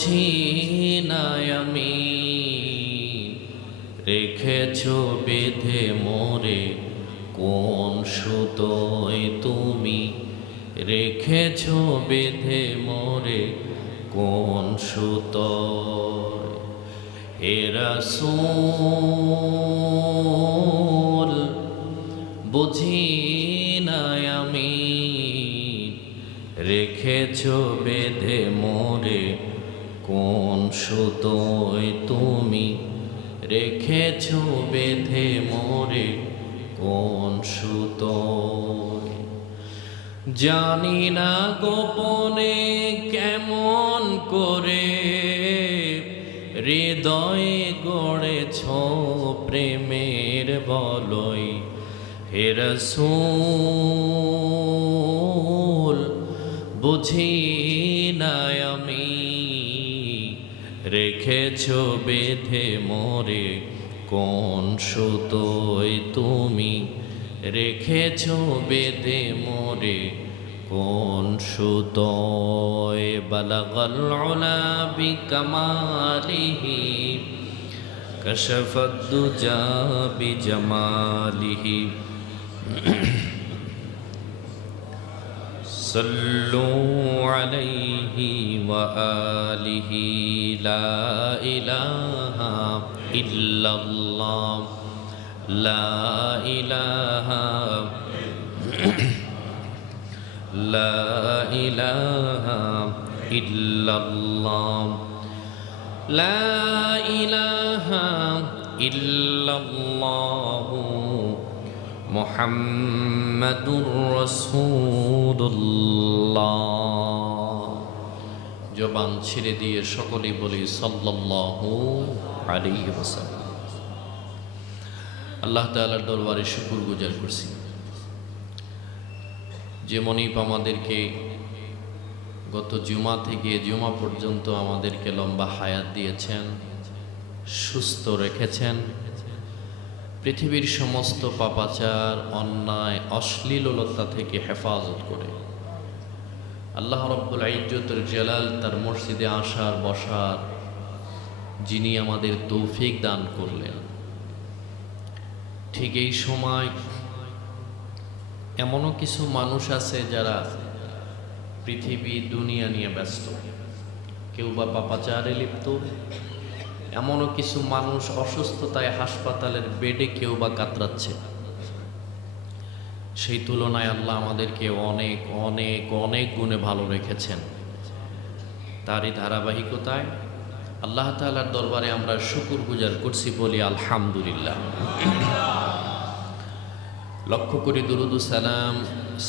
বুঝি না আমি। রেখেছ বেঁধে মোরে, কোন সুতোয় তুমি? রেখেছ বেঁধে মোরে, কোন সুতোয়? এরা সোল রেখেছ বেঁধে মোরে কোন সুতোয়? জানি না গোপনে কেমন করে হৃদয়ে গড়েছ প্রেমের বলই হেরসুল বুঝি না আমি, রেখেছ বেঁধে মোরে কোন সুতোয় তুমি রেখেছ বেঁধে মোরে কোন সুতোয় বলগল উলা বিকমালিহি كشف الدجى بجماله صلوا عليه وآله لا إله إلا الله لا إله لا إله إلا الله لا إله إلا الله محمد رسول الله জবান ছেড়ে দিয়ে সকলেই বলি সাল্লাল্লাহু আলাইহি ওয়াসাল্লাম আল্লাহ তাআলার দরবারে শুকর গুজার করছি। যে মনিপ আমাদেরকে গত জুমা থেকে জুমা পর্যন্ত আমাদেরকে লম্বা হায়াত দিয়েছেন, সুস্থ রেখেছেন, পৃথিবীর সমস্ত পাপাচার, অন্যায়, অশ্লীলতা থেকে হেফাজত করে। আল্লাহ রব্বুল ইজ্জতের জালাল তার মসজিদে আসার, বসার যিনি আমাদের তৌফিক দান করলেন। ঠিক এই সময় এমনও কিছু মানুষ আছে যারা পৃথিবী, দুনিয়া নিয়ে ব্যস্ত। কেউ বা পাপাচারে লিপ্ত। এমনও কিছু মানুষ অসুস্থতায় হাসপাতালের বেডে কেউ বা কাতরাচ্ছে। সেই তুলনায় আল্লাহ আমাদেরকে অনেক অনেক অনেক গুণে ভালো রেখেছেন। তারই ধারাবাহিকতায় আল্লাহ তালার দরবারে আমরা শুকুর গুজার করছি বলি আলহামদুলিল্লাহ। লক্ষ্য করি দুরুদু সালাম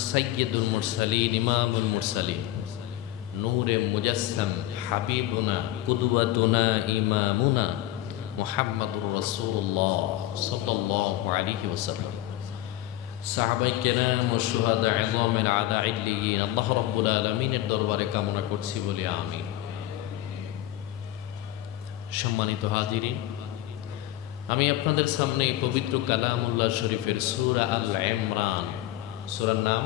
সৈয়দুল মুরসালিন, ইমামুল মুরসালিন। নূরে মুজাসসাম, হাবিবুনা কুদুয়াতুনা ইমামুনা মুহাম্মাদুর রাসূলুল্লাহ সাল্লাল্লাহু আলাইহি ওয়াসাল্লাম। সাহাবাই কেরাম ও সুহাদা আযমের আদা আল্লাহ রাব্বুল আলামিনের দরবারে কামনা করছি বলে আমিন। সম্মানিত হাজিরিন, আমি আপনাদের সামনে পবিত্র কালামুল্লাহ শরীফের সুরা আল ইমরান সুরার নাম?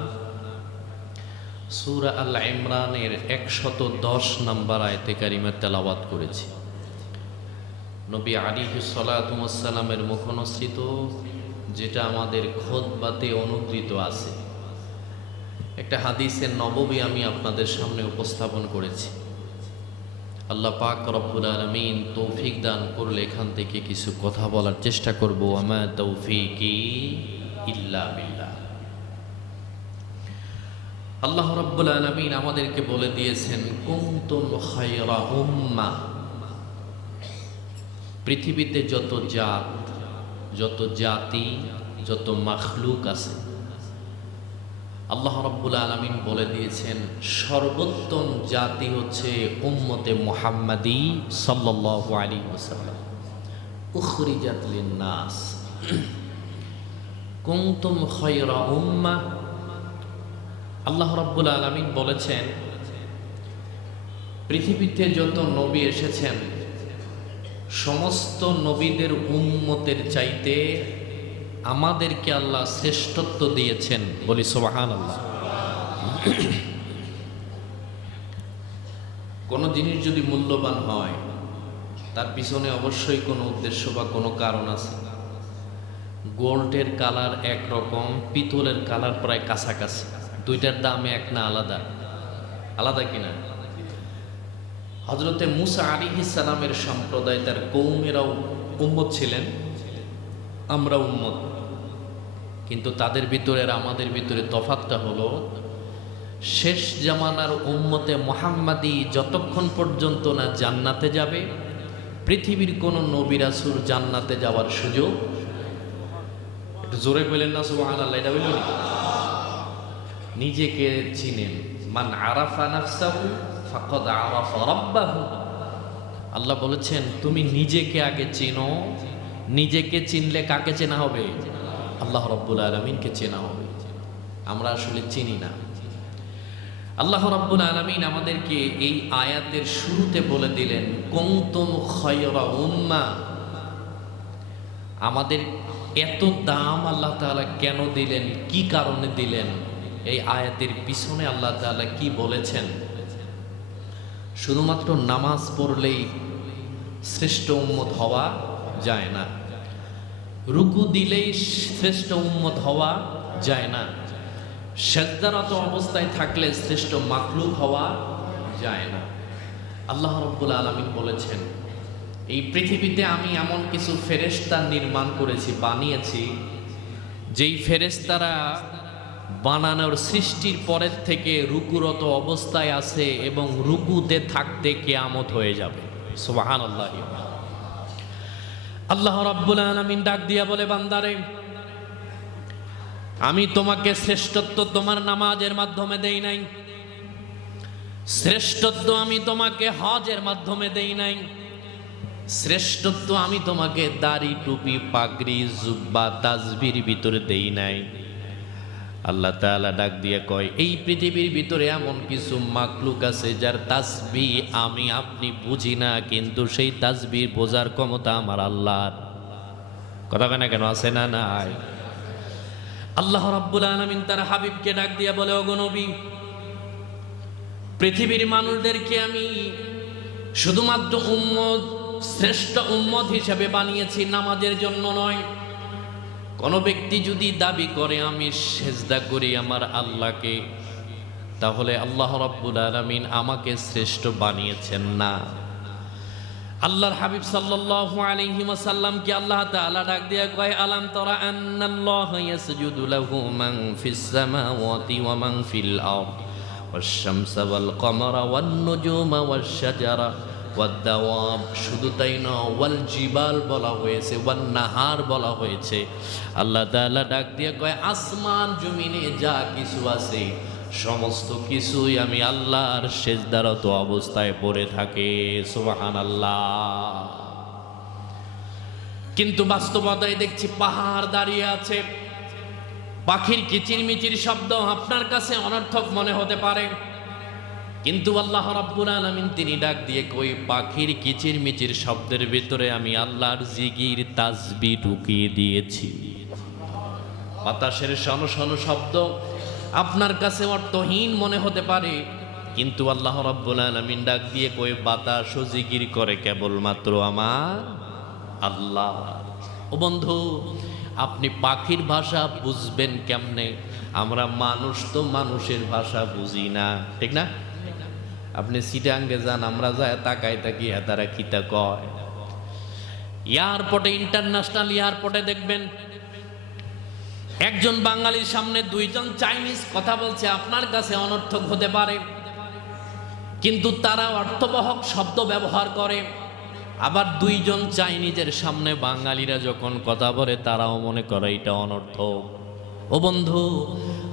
সুরা আল ইমরানের একশত দশ নম্বর আয়তে কারিমের তেলাওয়াত করেছি। নবী আলী সালাতামের মুখনস্থিত যেটা আমাদের খোদ খোদবাতে অনুকৃত আছে। একটা হাদিসের নববী আমি আপনাদের সামনে উপস্থাপন করেছি। আল্লাহ পাক রব্বুল আলমিন তৌফিক দান করলে এখান থেকে কিছু কথা বলার চেষ্টা করব। আমা তৌফিকি ইল্লা আল্লাহ রব্বুল আলমিন আমাদেরকে বলে দিয়েছেন কুমতুল খায়রা উম্মা। পৃথিবীতে যত জাত, যত জাতি, যত মাখলুক আছে আল্লাহ রব্বুল আলমিন বলে দিয়েছেন, সর্বোত্তম জাতি হচ্ছে উম্মতে মোহাম্মদী সাল্লাহ আলী ওসাল্লাম উখরিজাত নাস কুমতুম খয়রা উম্মা। আল্লাহ রব্বুল আলমিন বলেছেন, পৃথিবীতে যত নবী এসেছেন, সমস্ত নবীদের উম্মতের চাইতে আমাদেরকে আল্লাহ শ্রেষ্ঠত্ব দিয়েছেন। বলি সোবাহান আল্লাহ কোনো জিনিস যদি মূল্যবান হয়, তার পিছনে অবশ্যই কোনো উদ্দেশ্য বা কোনো কারণ আছে। গোল্ডের কালার একরকম, পিতলের কালার প্রায় কাছাকাছি। দুইটার দাম এক না আলাদা। আলাদা কিনা হজরতে মুসা আলী সালামের সম্প্রদায় তার কৌমেরাও উম্মত ছিলেন। আমরা উন্মত কিন্তু তাদের ভিতরে আর আমাদের ভিতরে তফাতটা হলো, শেষ জামানার উম্মতে মোহাম্মাদি যতক্ষণ পর্যন্ত না জান্নাতে যাবে, পৃথিবীর কোনো নবিরাসুর জান্নাতে যাওয়ার সুযোগ একটু জোরে পেলেন না সুবাহ আল্লাহ এটা বলল নিজেকে চিনেন, মান আরাফা নাফসাহু ফাকাদ আরাফা রাব্বাহু। আল্লাহ বলেছেন, তুমি নিজেকে আগে চিনো নিজেকে চিনলে কাকে চেনা হবে? আল্লাহ রব্বুল আলমিনকে চেনা হবে। আমরা আসলে চিনি না। আল্লাহ রব্বুল আলমিন আমাদেরকে এই আয়াতের শুরুতে বলে দিলেন কৌতম খয়রা উম্মা আমাদের এত দাম আল্লাহ তাআলা কেন দিলেন? কি কারণে দিলেন? এই আয়াতের পিছনে আল্লাহ তাআলা কি বলেছেন? শুধুমাত্র নামাজ পড়লেই শ্রেষ্ঠ উম্মত হওয়া যায় না। রুকু দিলেই শ্রেষ্ঠ উম্মত হওয়া যায় না। সেজদারত অবস্থায় থাকলে শ্রেষ্ঠ মাকলুক হওয়া যায় না। আল্লাহ রব্বুল আলমিন বলেছেন, এই পৃথিবীতে আমি এমন কিছু ফেরেস্তা নির্মাণ করেছি, বানিয়েছি, যেই ফেরেস্তারা বানানোর সৃষ্টির পরের থেকে রুকুরত অবস্থায় আছে এবং রুকুতে থাকতে কেয়ামত হয়ে যাবে। সোহান আল্লাহ আল্লাহ রাব্বুল আলামিন ডাক দিয়া বলে, বান্দারে, আমি তোমাকে শ্রেষ্ঠত্ব তোমার নামাজের মাধ্যমে দেই নাই। শ্রেষ্ঠত্ব আমি তোমাকে হজের মাধ্যমে দেই নাই। শ্রেষ্ঠত্ব আমি তোমাকে দাড়ি, টুপি, পাগড়ি, জুব্বা, তাজবির ভিতরে দেই নাই। আল্লাহ তাআলা ডাক দিয়ে কয়, এই পৃথিবীর ভিতরে এমন কিছু মাকলুক আছে যার তাসবি আমি আপনি বুঝি না, কিন্তু সেই তাসবির বোঝার ক্ষমতা আমার আল্লাহর। কথা কেনা কেন? আছে না নাই? আল্লাহ রাব্বুল আলামিন তার হাবিবকে ডাক দিয়া বলে, ওগো নবী, পৃথিবীর মানুষদেরকে আমি শুধুমাত্র উম্মত, শ্রেষ্ঠ উম্মত হিসেবে বানিয়েছি, নামাজের জন্য নয়। কোনো ব্যক্তি যদি দাবি করে, আমি সেজদা করি আমার আল্লাহকে, তাহলে আল্লাহ রব্বুল আলমিন আমাকে শ্রেষ্ঠ বানিয়েছেন না। আল্লাহর হাবিব সাল্লাল্লাহু আলাইহি ওয়াসাল্লামকে আল্লাহ তাআলা ডাক দিয়া কয়, আলাম তারা আন্নাল্লাহু ইয়াসজুদু লাহু মান ফিস সামাওয়াতি ওয়া মান ফিল আরদ ওয়াশ শামসা ওয়াল কমারা ওয়ান নুজুমা ওয়াশ শাজারা ওয়াদ্দাওয়াব, শুধু তাই না ওয়াল জিবাল বলা হয়েছে ওয়ান নাহার বলা হয়েছে। আল্লাহ তাআলা ডাক দিয়ে কয়, আসমান, জমিনে যা কিছু আছে, সমস্ত কিছুই আমি আল্লাহর সেজদারত অবস্থায় পড়ে থাকে সুবাহান আল্লাহ কিন্তু বাস্তবতায় দেখছি পাহাড় দাঁড়িয়ে আছে। পাখির কিচিরমিচির শব্দ আপনার কাছে অনর্থক মনে হতে পারে। কিন্তু আল্লাহ রাব্বুল আলামিন তিনি ডাক দিয়ে কই, পাখির কিচির মিচির শব্দের ভিতরে আমি আল্লাহর জিগির তাজবি ঢুকিয়ে দিয়েছি। বাতাসের শন শন শব্দ আপনার কাছে অর্থহীন মনে হতে পারে, কিন্তু আল্লাহ রাব্বুল আলামিন ডাক দিয়ে কই, বাতাস ও জিগির করে কেবলমাত্র আমার আল্লাহ। ও বন্ধু, আপনি পাখির ভাষা বুঝবেন কেমনে? আমরা মানুষ তো মানুষের ভাষা বুঝি না, ঠিক না? আপনি সিটাঙ্গে যান, আমরা যায় তাকাই তাকি তারা কিতা কয়? এয়ারপোর্টে ইন্টারন্যাশনাল এয়ারপোর্টে দেখবেন, একজন বাঙালির সামনে দুইজন চাইনিজ কথা বলছে, আপনার কাছে অনর্থক হতে পারে, কিন্তু তারা অর্থবহক শব্দ ব্যবহার করে। আবার দুইজন চাইনিজের সামনে বাঙালিরা যখন কথা বলে, তারাও মনে করে এটা অনর্থক। ও বন্ধু,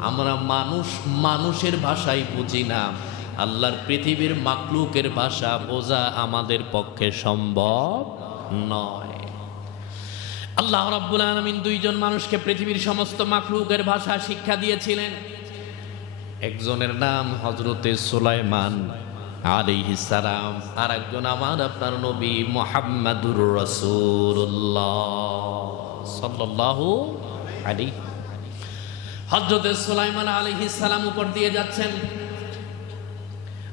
আমরা মানুষ, মানুষের ভাষাই বুঝি না। আল্লাহর পৃথিবীর মাকলুকের ভাষা বোঝা আমাদের পক্ষে সম্ভব নয়। আল্লাহ রাব্বুল আলামিন দুইজন মানুষকে পৃথিবীর সমস্ত মাকলুকের ভাষা শিক্ষা দিয়েছিলেন। একজনের নাম হজরতে সুলাইমান আলাইহিস সালাম আর একজন আমার আপনার নবী মুহাম্মাদুর রাসূলুল্লাহ সাল্লাল্লাহু আলাইহি। হজরতে সুলাইমান আলাইহিস সালাম উপর দিয়ে যাচ্ছেন।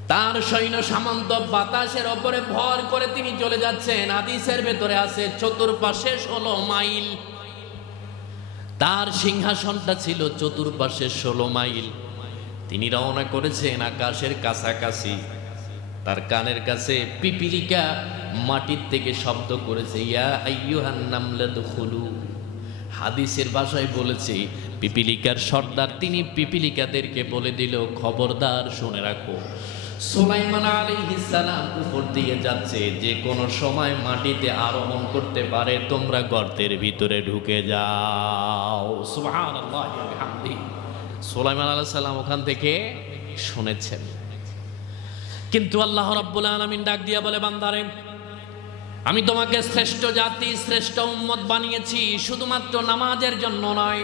তার সৈন্য সামন্ত বাতাসের ওপরে ভর করে তিনি চলে যাচ্ছেন। হাদিসের ভেতরে আছে, চতুর্পাশে ষোলো মাইল। তার সিংহাসনটা ছিল চতুর্পাশে ষোলো মাইল। তিনি রওনা করেছেন আকাশের কাছাকাছি। তার কানের কাছে পিপিলিকা মাটির থেকে শব্দ করেছে, ইয়া হাদিসের ভাষায় বলেছে, পিপিলিকার সর্দার, তিনি পিপিলিকাদেরকে বলে দিল, খবরদার, শুনে রাখো। সুলাইমান আলাইহিস সালাম উপর দিয়ে যাচ্ছে, যে কোনো সময় মাটিতে আরোহণ করতে পারে, তোমরা গর্তের ভিতরে ঢুকে যাও। সুবহানাল্লাহ সুলাইমান আলাইহিস সালাম ওখান থেকে শুনেছেন। কিন্তু আল্লাহ রাব্বুল আলামিন ডাক দিয়া বলে, বান্দারে, আমি তোমাকে শ্রেষ্ঠ জাতি, শ্রেষ্ঠ উম্মত বানিয়েছি, শুধুমাত্র নামাজের জন্য নয়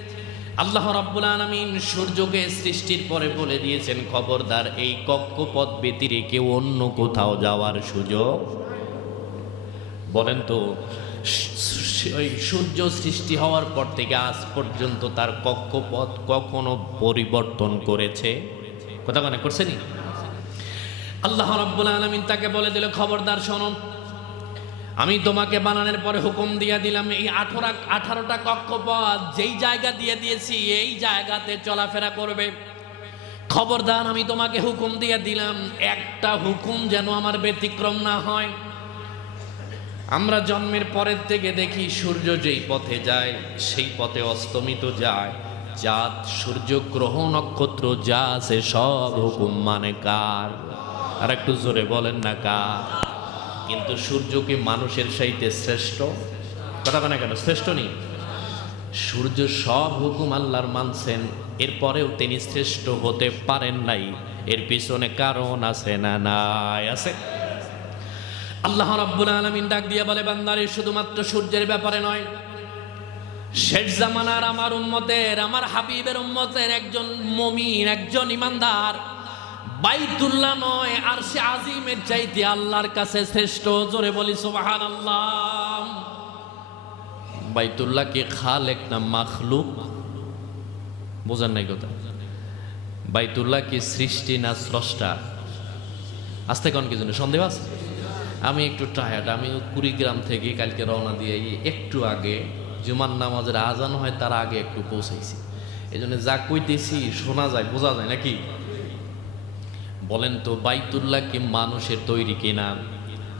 আল্লাহ রাব্বুল আলামিন সূর্যকে সৃষ্টির পরে বলে দিয়েছেন, খবরদার, এই কক্ষপথ ব্যতিরেকে অন্য কোথাও যাওয়ার সুযোগ বলেন তো, ওই সূর্য সৃষ্টি হওয়ার পর থেকে আজ পর্যন্ত তার কক্ষপথ কখনো পরিবর্তন করেছে? কথা মানে করছে নি আল্লাহ রাব্বুল আলামিন তাকে বলে দিল, খবরদার, শোনো আমি তোমাকে বানানোর পরে হুকুম দিয়ে দিলাম, এই আঠারো, আঠারোটা কক্ষপথ যেই জায়গা দিয়ে দিয়েছি, এই জায়গাতে চলাফেরা করবে। খবরদার, আমি তোমাকে হুকুম দিয়ে দিলাম, একটা হুকুম যেন আমার ব্যতিক্রম না হয়। আমরা জন্মের পরের থেকে দেখি সূর্য যেই পথে যায়, সেই পথে অস্তমিত যায়। চাঁদ সূর্য, গ্রহ, নক্ষত্র, যা আছে সব হুকুম মানে কার? আর একটু জোরে বলেন না কার? কিন্তু সূর্যকে মানুষের সাইতে শ্রেষ্ঠ? কথা মানে কেন? শ্রেষ্ঠ নেই। সূর্য সব হুকুম আল্লাহর মানছেন, এরপরেও তিনি শ্রেষ্ঠ হতে পারেন নাই। এর পিছনে কারণ আছে না নাই? আছে। আল্লাহ রাব্বুল আলামিন ডাক দিয়ে বলে, বান্দারে, শুধুমাত্র সূর্যের ব্যাপারে নয়। শেষ জামানার আমার উম্মতের, আমার হাবিবের উম্মতের একজন মমিন, একজন ইমানদার বাইতুল্লাহ নয় আর সে আজিমের চাইতে আল্লাহর কাছে শ্রেষ্ঠ। জোরে বলি সুবাহান আল্লাহ বাইতুল্লাহ কি খালেক না মাখলুক? বোঝার নাই কথা। বাইতুল্লাহ কি সৃষ্টি না স্রষ্টা? আসতে কোন কি জন্য? সন্দেহ আছে? আমি একটু টায়ার্ড আমি কুড়িগ্রাম থেকে কালকে রওনা দিয়ে একটু আগে জুমার নামাজের আজান হয়, তার আগে একটু পৌঁছাইছি। এই জন্য যা কইতেছি শোনা যায়, বোঝা যায় নাকি? বলেন তো, বাইতুল্লাহ কি মানুষের তৈরি কিনা?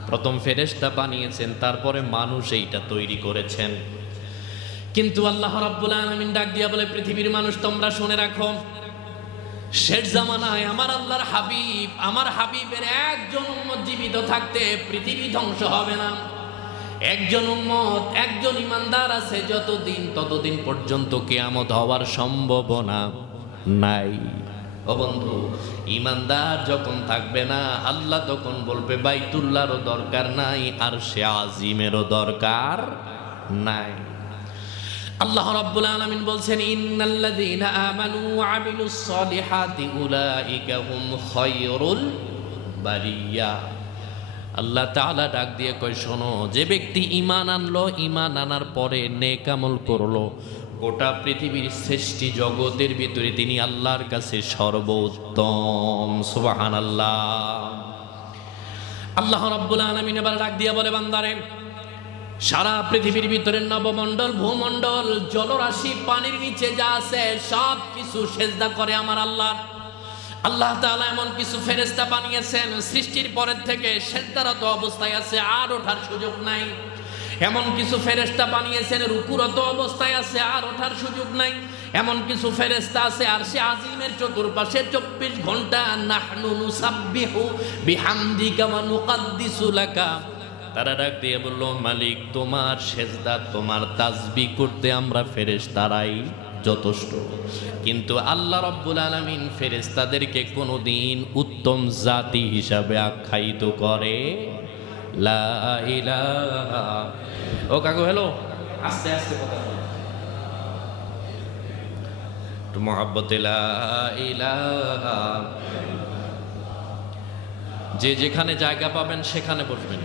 প্রথম ফেরেশতা বানিয়েছেন, তারপরে মানুষ এইটা তৈরি করেছেন। কিন্তু আল্লাহ রাব্বুল ডাক দিয়া বলে, পৃথিবীর মানুষ, তোমরা শুনে রাখো, শেষ জামানায় আমার আল্লাহর হাবিব, আমার হাবিবের একজন উম্মত জীবিত থাকতে পৃথিবী ধ্বংস হবে না। একজন উম্মত, একজন ইমানদার আছে, যতদিন, ততদিন পর্যন্ত কেয়ামত হওয়ার সম্ভাবনা নাই। ও বন্ধু ইমানদার যখন থাকবে না, আল্লাহ তখন বলবে, বাইতুল্লাহরও দরকার নাই আর সে আজিমেরও দরকার নাই। আল্লাহ রাব্বুল আলামিন বলছেন, ইন্নাল্লাযীনা আমানু ওয়া আমিলুস সলিহাতি উলাইকা হুম খায়রুল বারিয়া। আল্লাহ তাআলা ডাক দিয়ে কয়, শোনো, যে ব্যক্তি ঈমান আনলো, ঈমান আনার পরে নেক আমল করল গোটা পৃথিবীর সৃষ্টি জগতের ভিতরে তিনি আল্লাহর কাছে সর্বোত্তম। সুবাহান আল্লাহ আল্লাহ রাব্বুল আলামিন এবার ডাক দিয়ে বলে, বান্দারে, সারা পৃথিবীর ভিতরে নবমণ্ডল, ভূমণ্ডল, জলরাশি, পানির নিচে যা আছে, সব কিছু সেজদা করে আমার আল্লাহ। আল্লাহ তাআলা এমন কিছু ফেরেস্তা বানিয়েছেন, সৃষ্টির পরের থেকে সেজদারত অবস্থায় আছে, আর ওঠার সুযোগ নাই। এমন কিছু ফেরেস্তা বানিয়েছেন, রুকুরত অবস্থায় আছে, আর ওঠার সুযোগ নাই। এমন কিছু ফেরেশতা আছে, আর সে আজিমের চতুর্পাশে চব্বিশ ঘণ্টা, নাহনু নুসাব্বিহু নুকাদ্দিসু লাকা। তারা ডাক দিয়ে বলল, মালিক, তোমার সেজদা, তোমার তাজবি করতে আমরা ফেরেস তারাই যথেষ্ট। কিন্তু আল্লাহ রব্বুল আলমিন ফেরেস্তাদেরকে কোনোদিন উত্তম জাতি হিসাবে আখ্যায়িত করে লা ইলাহা। ও কাকু হ্যালো আস্তে আস্তে কথা। একটু মহাব্বতে যে যেখানে জায়গা পাবেন সেখানে বসবেন।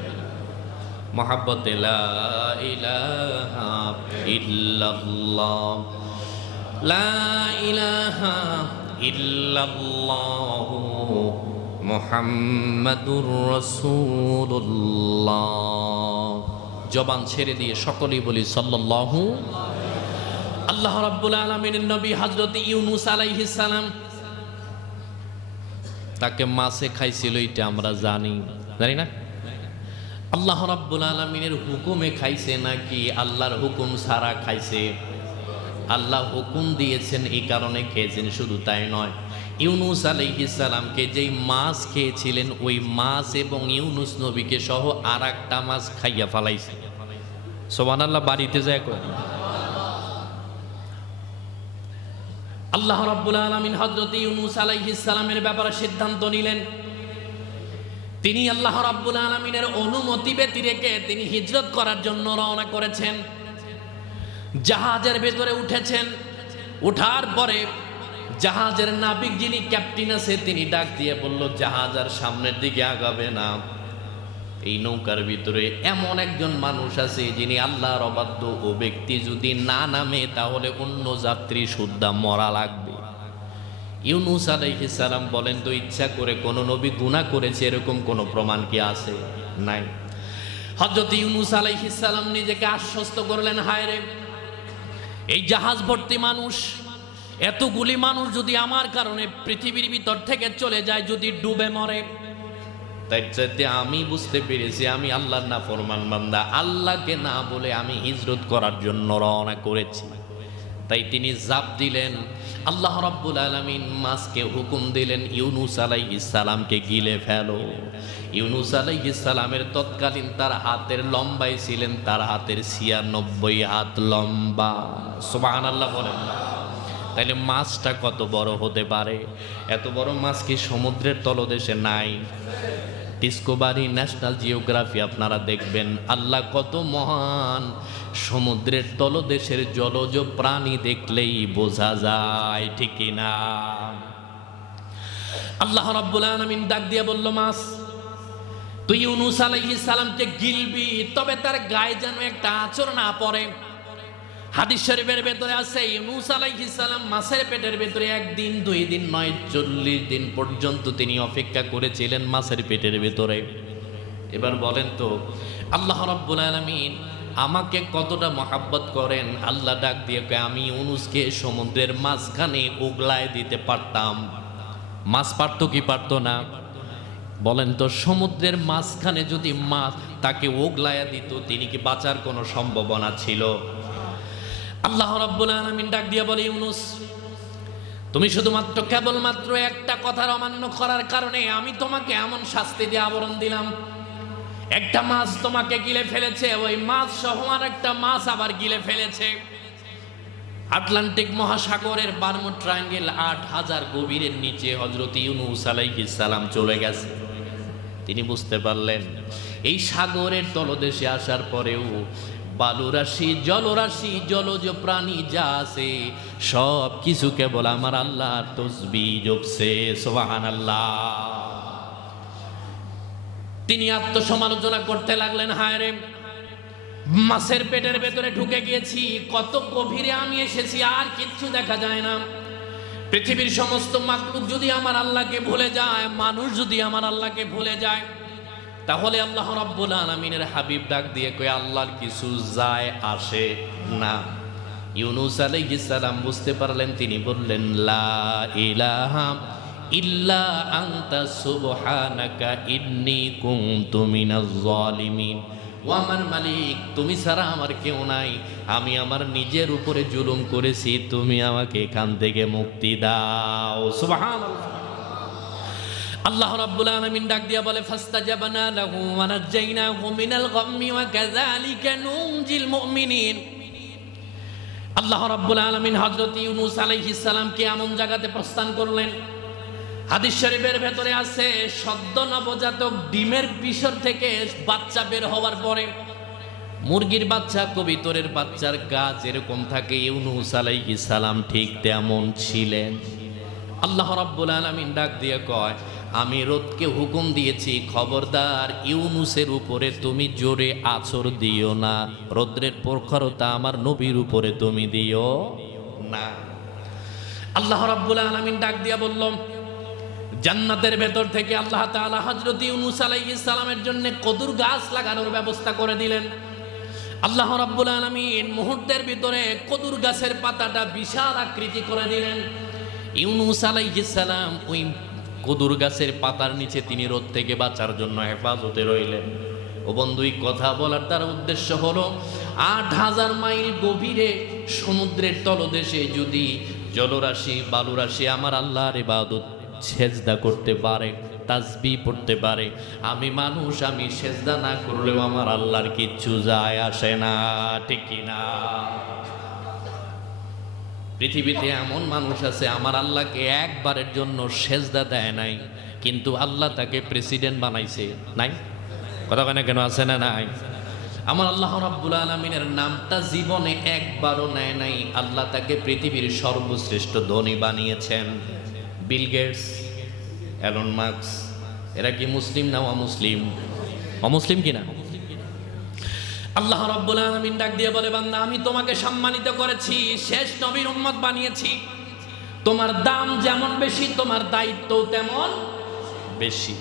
মহাব্বতে লা মুহাম্মাদুর রাসূলুল্লাহ। জবান ছেড়ে দিয়ে সকলেই বলি সাল্লাল্লাহু আল্লাহ রাব্বুল আলামিনের নবী হযরত ইউনূস আলাইহিস সালাম। তাকে মাছে খাইছিল, এটা আমরা জানি। জানি না? আল্লাহ রাব্বুল আলামিনের হুকুমে খাইছে নাকি আল্লাহর হুকুম ছাড়া খাইছে? আল্লাহ হুকুম দিয়েছেন, এই কারণে খেয়েছেন, শুধু তাই নয়। ইউনুস সালামকে যেই মাছ খেয়েছিলেন, ওই মাছ এবং ইউনুস নবীকে সহ আর একটা মাছ খাইয়া ফালাইছে। সোবান আল্লাহ বাড়িতে যায় কয় আল্লাহ রাব্বুল আলামিন হযরত ইউনুস সালামের ব্যাপারে সিদ্ধান্ত নিলেন। তিনি আল্লাহ রাব্বুল আলামিনের অনুমতি ব্যতি রেখে তিনি হিজরত করার জন্য রওনা করেছেন। জাহাজের ভেতরে উঠেছেন। উঠার পরে জাহাজের নাবিক যিনি ক্যাপ্টেন আছে, তিনি ডাক দিয়ে বলল, জাহাজ আর সামনের দিকে আগাবে না। এই নৌকার ভিতরে এমন একজন মানুষ আছে যিনি আল্লাহর অবাধ্য ও ব্যক্তি যদি না নামে, তাহলে অন্য যাত্রী সুদ্ধা মরা লাগবে। ইউনুস সালাম বলেন, তো ইচ্ছা করে কোনো নবী গুনাহ করেছে, এরকম কোনো প্রমাণ কি আছে? নাই। হযরত ইউনুস সালাম নিজেকে আশ্বস্ত করলেন, হায় রে, এই জাহাজ ভর্তি মানুষ এতগুলি মানুষ যদি আমার কারণে পৃথিবীর ভিতর থেকে চলে যায়, যদি ডুবে মরে। তাই চাইতে আমি বুঝতে পেরেছি, আমি আল্লাহর না ফরমান বান্দা। আল্লাহকে না বলে আমি হিজরত করার জন্য রওনা করেছি। তাই তিনি জাপ দিলেন, আল্লাহ রাব্বুল আলামিন মাসকে হুকুম দিলেন, ইউনুস আলাইহিস সালামকে গিলে ফেলো। ইউনুস আলাইহিস সালামের তৎকালীন তার হাতের লম্বাই ছিলেন, তার হাতের ছিয়ানব্বই হাত লম্বা। সুবহানাল্লাহ বলেন। না তাইলে মাছটা কত বড় হতে পারে? এত বড় মাছ কি সমুদ্রের তলদেশে নাই? ডিসকোভারি ন্যাশনাল জিওগ্রাফি আপনারা দেখবেন। আল্লাহ কত মহান। সমুদ্রের তলদেশের জলজ প্রাণী দেখলেই বোঝা যায়, ঠিক না? আল্লাহ রাব্বুল আলামিন ডাক দিয়ে বলল, মাছ, তুই ইউনুস আলাইহিস সালামকে গিলবি, তবে তার গায়ে যেন একটা আচর না পড়ে। হাদিস শরীফের ভেতরে আছে, ইউনুস সালাম মাছের পেটের ভেতরে একদিন, দুই দিন, নয়, চল্লিশ দিন পর্যন্ত তিনি অপেক্ষা করেছিলেন মাছের পেটের ভেতরে। এবার বলেন তো, আল্লাহ রাব্বুল আলামিন আমাকে কতটা মহাব্বত করেন? আল্লাহ ডাক দিয়ে আমি ইউনুসকে সমুদ্রের মাঝখানে উগলায় দিতে পারতাম। মাছ পারতো কি পারতো না? বলেন তো, সমুদ্রের মাঝখানে যদি মাছ তাকে ওগলায়া দিত, তিনি কি বাঁচার কোনো সম্ভাবনা ছিল? আল্লাহ রাব্বুল আলামিন ডাক দিয়ে বলে, ইউনুস, তুমি শুধুমাত্র কেবলমাত্র একটা কথার অমান্য করার কারণে আমি তোমাকে এমন শাস্তি দিয়ে আবরণ দিলাম। একটা মাছ তোমাকে গিলে ফেলেছে, ওই মাছ সহ আর একটা মাছ আবার গিলে ফেলেছে। আটলান্টিক মহাসাগরের বার্মু ট্রায়াঙ্গেল আট হাজার গভীরের নিচে হজরত ইউনুস আলাইহিস সালাম চলে গেছে। তিনি বুঝতে পারলেন, এই সাগরের তলদেশে আসার পরেও বালুরাশি, জলরাশি, জলজ প্রাণী যা আছে, সব কিছু কেবল আমার আল্লাহর তসবি জপছে সোহান আল্লাহ তিনি আত্মসমালোচনা করতে লাগলেন, হায় রে, মাছের পেটের ভেতরে ঢুকে গিয়েছি, কত গভীরে আমি এসেছি, আর কিচ্ছু দেখা যায় না। পৃথিবীর সমস্ত মাকলুক যদি আমার আল্লাহকে ভুলে যায়, মানুষ যদি আমার আল্লাহকে ভুলে যায় তাহলে আল্লাহ রাব্বুল আলামিনের হাবিব ডাক দিয়ে কই আল্লাহর কিছু যায় আসে না। ইউনুস আলাইহিস সালাম বুঝতে পারলেন, তিনি বললেন, লা ইলাহা ইল্লা আনতা সুবহানাকা ইন্নী কুনতু মিনাজ জালিমিন ও আমার মালিক, তুমি ছাড়া আমার কেউ নাই। আমি আমার নিজের উপরে জুলুম করেছি, তুমি আমাকে এখান থেকে মুক্তি দাও। সুবহানাল্লাহ। আল্লাহ রাব্বুল আলামিন ডাক দিয়া বলে, ফাস্তাজাবনা লাহু ওয়া নাজাইনাহু মিনাল গাম্মি ওয়া কাযালিকা নুনজিল মুমিনিন। আল্লাহ রাব্বুল আলামিন হযরত ইউনূস আলাইহিস সালামকে এমন জায়গাতে প্রস্থান করলেন? হাদিস শরীফের ভেতরে আছে, সদ্য নবজাতক ডিমের পিছর থেকে বাচ্চা বের হওয়ার পরে মুরগির বাচ্চা, কবিতরের বাচ্চার গা যেরকম থাকে, ইউনুস আলাইহিস সালাম ঠিক তেমন ছিলেন। আল্লাহ রাব্বুল আলামিন ডাক দিয়ে কয় আমি রোদকে হুকুম দিয়েছি, খবরদার ইউনুসের উপরে তুমি জোরে আছর দিও না। রৌদ্রের প্রখরতা আমার নবীর উপরে তুমি দিও না। আল্লাহ রাব্বুল আলামিন ডাক দিয়া বলল, জান্নাতের ভেতর থেকে আল্লাহ তাআলা হযরত ইউনুস সালামের জন্য কদুর গাছ লাগানোর ব্যবস্থা করে দিলেন। আল্লাহ রাব্বুল আলামিন মুহূর্তের ভিতরে কদুর গাছের পাতাটা বিশাল আকৃতি করে দিলেন। ইউনুস সালাম ওই কদুর গাছের পাতার নিচে তিনি রোদ থেকে বাঁচার জন্য হেফাজতে রইলেন। ও বন্ধুই কথা বলার তার উদ্দেশ্য হলো, আট হাজার মাইল গভীরে সমুদ্রের তলদেশে যদি জলরাশি, বালুরাশি আমার আল্লাহর ইবাদত সেজদা করতে পারে, তাজবি পড়তে পারে, আমি মানুষ, আমি সেজদা না করলেও আমার আল্লাহর কিচ্ছু যায় আসে না, ঠিক না পৃথিবীতে এমন মানুষ আছে, আমার আল্লাহকে একবারের জন্য সেজদা দেয় নাই, কিন্তু আল্লাহ তাকে প্রেসিডেন্ট বানাইছে। নাই? কথা কেন কেন, আছে না নাই? আমার আল্লাহ রাব্বুল আলমিনের নামটা জীবনে একবারও নেয় নাই, আল্লাহ তাকে পৃথিবীর সর্বশ্রেষ্ঠ ধনী বানিয়েছেন। বিল গেটস অ্যালন মার্কস এরা কি মুসলিম না অমুসলিম? অমুসলিম কিনা আল্লাহ রাব্বুল আলামিন ডাক দিয়ে বলে, বান্দা, আমি তোমাকে সম্মানিত করেছি, শেষ নবীর উম্মত বানিয়েছি। তোমার দাম যেমন বেশি, তোমার দায়িত্ব তেমন বেশি।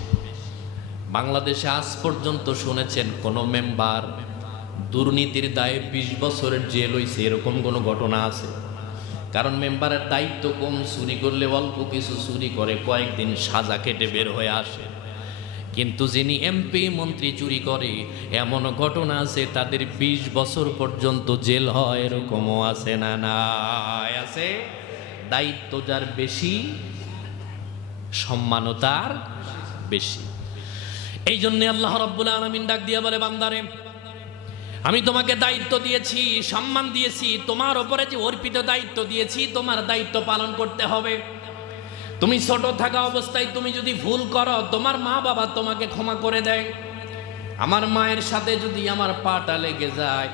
বাংলাদেশে আজ পর্যন্ত শুনেছেন, কোন মেম্বার দুর্নীতির দায়ে বিশ বছরের জেল হইছে, এরকম কোনো ঘটনা আছে? কারণ মেম্বারের দায়িত্ব কম চুরি করলে অল্প কিছু চুরি করে, কয়েকদিন সাজা কেটে বের হয়ে আসে। কিন্তু যিনি এমপি, মন্ত্রী চুরি করে, এমন ঘটনা আছে, তাদের ২০ বছর পর্যন্ত জেল হয়, এরকমও আছে না? না আছে। দায়িত্ব যার বেশি, সম্মানও তার বেশি। এই জন্য আল্লাহ রব্বুল আলমিন ডাক দিয়ে বলে, বান্দারে, আমি তোমাকে দায়িত্ব দিয়েছি, সম্মান দিয়েছি, তোমার ওপরে যে অর্পিত দায়িত্ব দিয়েছি, তোমার দায়িত্ব পালন করতে হবে। তুমি ছোট থাকা অবস্থায় তুমি যদি ভুল করো, তোমার মা বাবা তোমাকে ক্ষমা করে দেয়। আমার মায়ের সাথে যদি আমার পাটা লেগে যায়,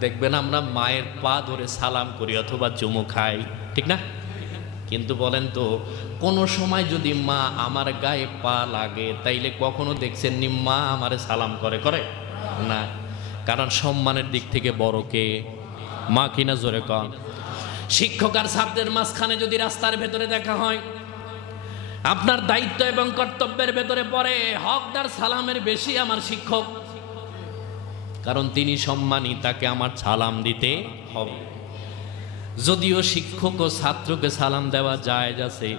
দেখবেন আমরা মায়ের পা ধরে সালাম করি অথবা চুমু খাই, ঠিক না? কিন্তু বলেন তো, কোনো সময় যদি মা আমার গায়ে পা লাগে, তাইলে কখনো দেখছেন নি মা আমারে সালাম করে করে? না। কারণ সম্মানের দিক থেকে বড় কে? মা কিনা জোরে কন। শিক্ষক আর ছাত্রের মাঝখানে যদি রাস্তার ভেতরে দেখা হয়, আপনার দায়িত্ব এবং কর্তব্যের ভেতরে পড়ে, হকদার সালামের বেশি আমার শিক্ষক। কারণ তিনি সম্মানী, তাকে আমার সালাম দিতে হবে। যদিও শিক্ষক ও ছাত্রকে সালাম দেওয়া যায় আছে,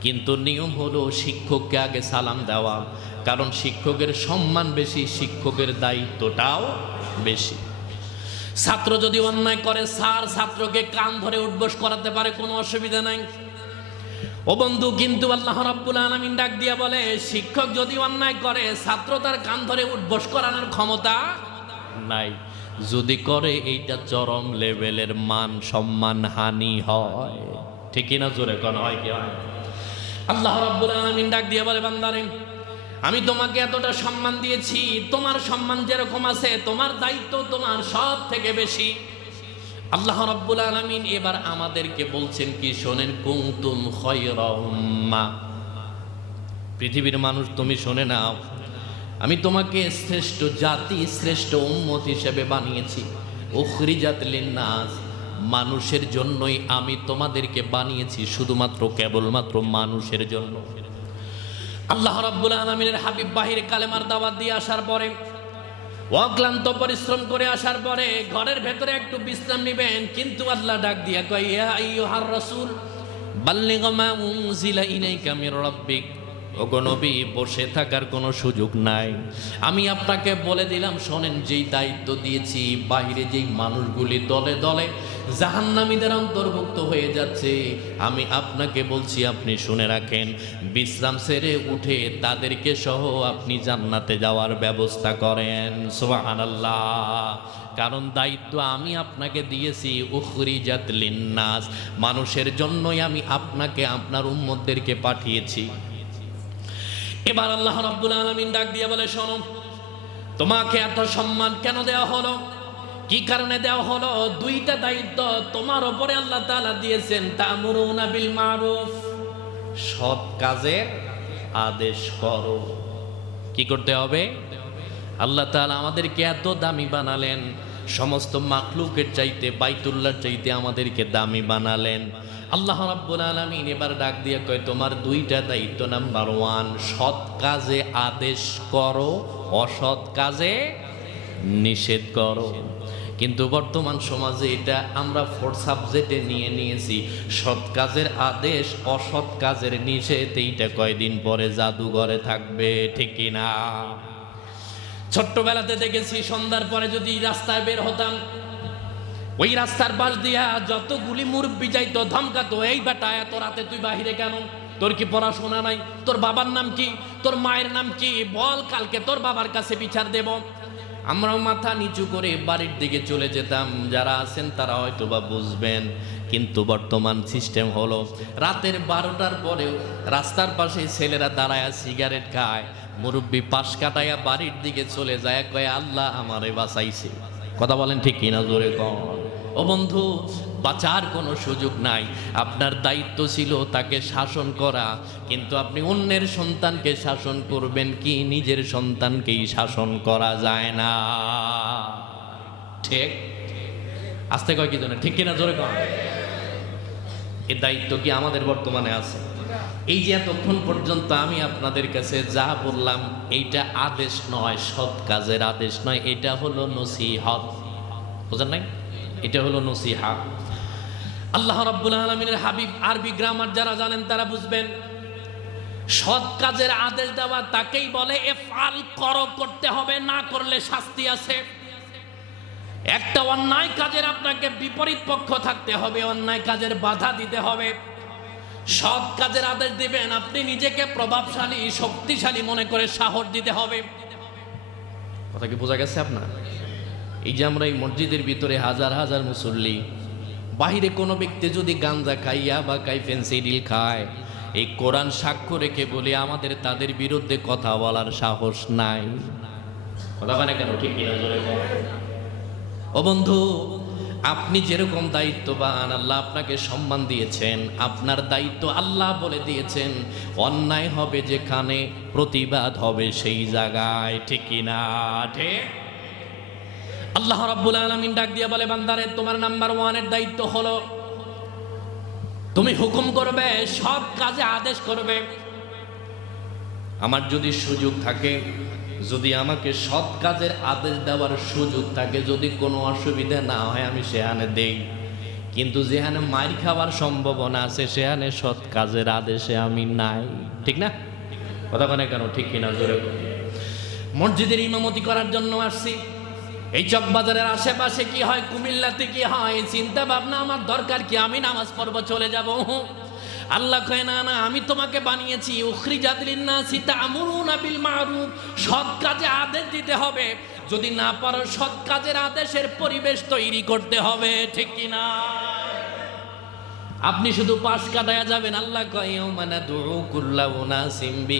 কিন্তু নিয়ম হলো শিক্ষককে আগে সালাম দেওয়া। কারণ শিক্ষকের সম্মান বেশি, শিক্ষকের দায়িত্বটাও বেশি। ছাত্র যদি অন্যায় করে, স্যার ছাত্রকে কান ধরে উঠবোস করাতে পারে, কোনো অসুবিধা নাই। ও বন্ধু, কিন্তু আল্লাহ রাব্বুল আলামিন ডাক দিয়া বলে, শিক্ষক যদি অন্যায় করে, ছাত্র তার কান ধরে উঠবোস করানোর ক্ষমতা নাই। যদি করে, এইটা চরম লেভেলের মান সম্মান হানি হয়। ঠিকই না জোরে কোন, হয় কি হয় আল্লাহ রাব্বুল আলামিন ডাক দিয়া বলে, বান্দারে আমি তোমাকে এতটা সম্মান দিয়েছি, তোমার সম্মান যেরকম আছে, তোমার দায়িত্ব তোমার সব থেকে বেশি। আল্লাহ রাব্বুল আলামিন এবার আমাদেরকে বলছেন কি, শোনেন কুমতুম উম্মা। পৃথিবীর মানুষ তুমি শোনে নাও, আমি তোমাকে শ্রেষ্ঠ জাতি, শ্রেষ্ঠ উম্মত হিসেবে বানিয়েছি। উখরিজাত লিন্নাস, মানুষের জন্যই আমি তোমাদেরকে বানিয়েছি, শুধুমাত্র কেবলমাত্র মানুষের জন্য। আল্লাহ রাব্বুল আলমিনের হাবিব বাহির কালেমার দাওয়াত দিয়ে আসার পরে, অক্লান্ত পরিশ্রম করে আসার পরে ঘরের ভেতরে একটু বিশ্রাম নেবেন, কিন্তু আল্লাহ ডাক দিয়া কয়, ইয়া আইয়ুহার রাসূল, বাল্লিগ মা উনজিলা ইলাইকা মির রাব্বিক। নবী, বসে থাকার কোনো সুযোগ নাই। আমি আপনাকে বলে দিলাম, শোনেন, যেই দায়িত্ব দিয়েছি বাইরে যেই মানুষগুলি দলে দলে জাহান্নামীদের অন্তর্ভুক্ত হয়ে যাচ্ছে, আমি আপনাকে বলছি, আপনি শুনে রাখেন, বিশ্রাম সেরে উঠে তাদেরকে সহ আপনি জান্নাতে যাওয়ার ব্যবস্থা করেন। সুবহানাল্লাহ। কারণ দায়িত্ব আমি আপনাকে দিয়েছি, উখরিজাত লিন্নাস। মানুষের জন্যই আমি আপনাকে, আপনার উম্মতদেরকে পাঠিয়েছি। এবার আল্লাহ রাব্বুল আলামিন ডাক দিয়ে বলে, শোনো, তোমাকে এত সম্মান কেন দেওয়া হলো? কি কারণে দেওয়া হলো? দুইটা দায়িত্ব তোমার ওপরে আল্লাহ তাআলা দিয়েছেন, তা'মুরুনা বিল মারুফ। সৎ কাজের আদেশ করো। কি করতে হবে? আল্লাহ তাআলা আমাদেরকে এত দামি বানালেন, সমস্ত মাকলুকের চাইতে, বাইতুল্লাহর চাইতে আমাদেরকে দামি বানালেন। আল্লাহ রাব্বুল আলামিন এবার ডাক দিয়ে কয়, তোমার দুইটা দায়িত্ব নাম্বার ওয়ান সৎ কাজে আদেশ করো, অসৎ কাজে নিষেধ করো। কিন্তু বর্তমান সমাজে এটা আমরা ফোর সাবজেক্টে নিয়ে নিয়েছি। সৎ কাজের আদেশ, অসৎ কাজের নিষেধ, এইটা কয়দিন পরে জাদুঘরে থাকবে, ঠিক না? ছোট্টবেলাতে দেখেছি সন্ধ্যার পরে যদি রাস্তায় বের হতাম ওই রাস্তার পাশ দিয়া যতগুলি মুরব্বি যাইতো, ধমকাতো, এই বেটা, এত রাতে তুই বাহিরে কেন? তোর কি পড়াশোনা নাই? তোর বাবার নাম কি? তোর মায়ের নাম কি? বল কালকে তোর বাবার কাছে বিচার দেব। আমরাও মাথা নিচু করে বাড়ির দিকে চলে যেতাম। যারা আছেন তারা হয়তো বা বুঝবেন, কিন্তু বর্তমান সিস্টেম হলো, রাতের বারোটার পরেও রাস্তার পাশে ছেলেরা দাঁড়ায় সিগারেট খায়। মুরব্বী পাশ কাটাইয়া বাড়ির দিকে চলে যায়, কয়, আল্লাহ আমারে বাঁচাইছে। কথা বলেন ঠিক কিনা জোরে কম ও বন্ধু, বাঁচার কোনো সুযোগ নাই। আপনার দায়িত্ব ছিল তাকে শাসন করা, কিন্তু আপনি অন্যের সন্তানকে শাসন করবেন কি নিজের সন্তানকেই শাসন করা যায় না। ঠিক? আসতে কয় কি জন্য ঠিক কিনা জোরে কম এ দায়িত্ব কি আমাদের বর্তমানে আছে? এই যে এতক্ষণ পর্যন্ত আমি আপনাদের কাছে যা বললাম, এইটা আদেশ নয়, সৎ কাজের আদেশ নয়, এটা হলো নসিহত। বুঝেন নাই? এটা হলো নসিহা। আল্লাহ রাব্বুল আলমিনের হাবিব আরবি গ্রামার যারা জানেন তারা বুঝবেন, সৎ কাজের আদেশ দেওয়া তাকেই বলে এফাল কর, করতে হবে, না করলে শাস্তি আছে। একটা অন্যায় কাজের আপনাকে বিপরীত পক্ষ থাকতে হবে, অন্যায় কাজের বাধা দিতে হবে। সৎ কাজের আদেশ দিবেন, আপনি নিজেকে প্রভাবশালী, শক্তিশালী মনে করে সাহস দিতে হবে। কথা কি বোঝা গেছে আপনার? এই যে আমরা এই মসজিদের ভিতরে হাজার হাজার মুসল্লি, বাহিরে কোনো ব্যক্তি যদি গাঞ্জা খাইয়া বা খাই ফেন্সিডিল খায়, এই কোরআন সাক্ষ্য রেখে বলে আমাদের তাদের বিরুদ্ধে কথা বলার সাহস নাই। কথা মানে কেন? ঠিক। ও বন্ধু, আপনি যেরকম দায়িত্ববান, আল্লাহ আপনাকে সম্মান দিয়েছেন, আপনার দায়িত্ব আল্লাহ বলে দিয়েছেন, অন্যায় হবে যেখানে, প্রতিবাদ হবে সেই জায়গায়। ঠিক কিনা? ঠিক? আল্লাহ রাব্বুল আলামিন ডাক দিয়ে বলে, বান্দারে, তোমার নাম্বার ওয়ানের দায়িত্ব হলো, তুমি হুকুম করবে, সব কাজে আদেশ করবে। আমার যদি সুযোগ থাকে, যদি আমাকে সৎ কাজের আদেশ দেওয়ার সুযোগ থাকে, যদি কোনো অসুবিধা না হয়, আমি সেখানে দেই। কিন্তু যেখানে মার খাওয়ার সম্ভাবনা আছে, সেখানে সৎ কাজের আদেশে আমি নাই। ঠিক না? কথা মানে কেন? ঠিক কিনা? জোরে মসজিদের ইমামতি করার জন্য আসছি। এই চকবাজারের আশেপাশে কি হয়, কুমিল্লাতে কি হয় চিন্তা ভাবনা আমার দরকার কি, আমি নামাজ পড়ব, চলে যাব। আল্লাহ কয়, না না, আমি তোমাকে বানিয়েছি উখরি জাদলিন না সীতা আমরুনা বিল মারুফ, সৎ কাজে আদেশ দিতে হবে। যদি না পারো, সৎ কাজের আদেশের পরিবেশ তৈরি করতে হবে, ঠিক কি না? আপনি শুধু পাশ কাটায়া যাবেন, আল্লাহ কয় মানে দুরু কুল্লা উনাসিম বি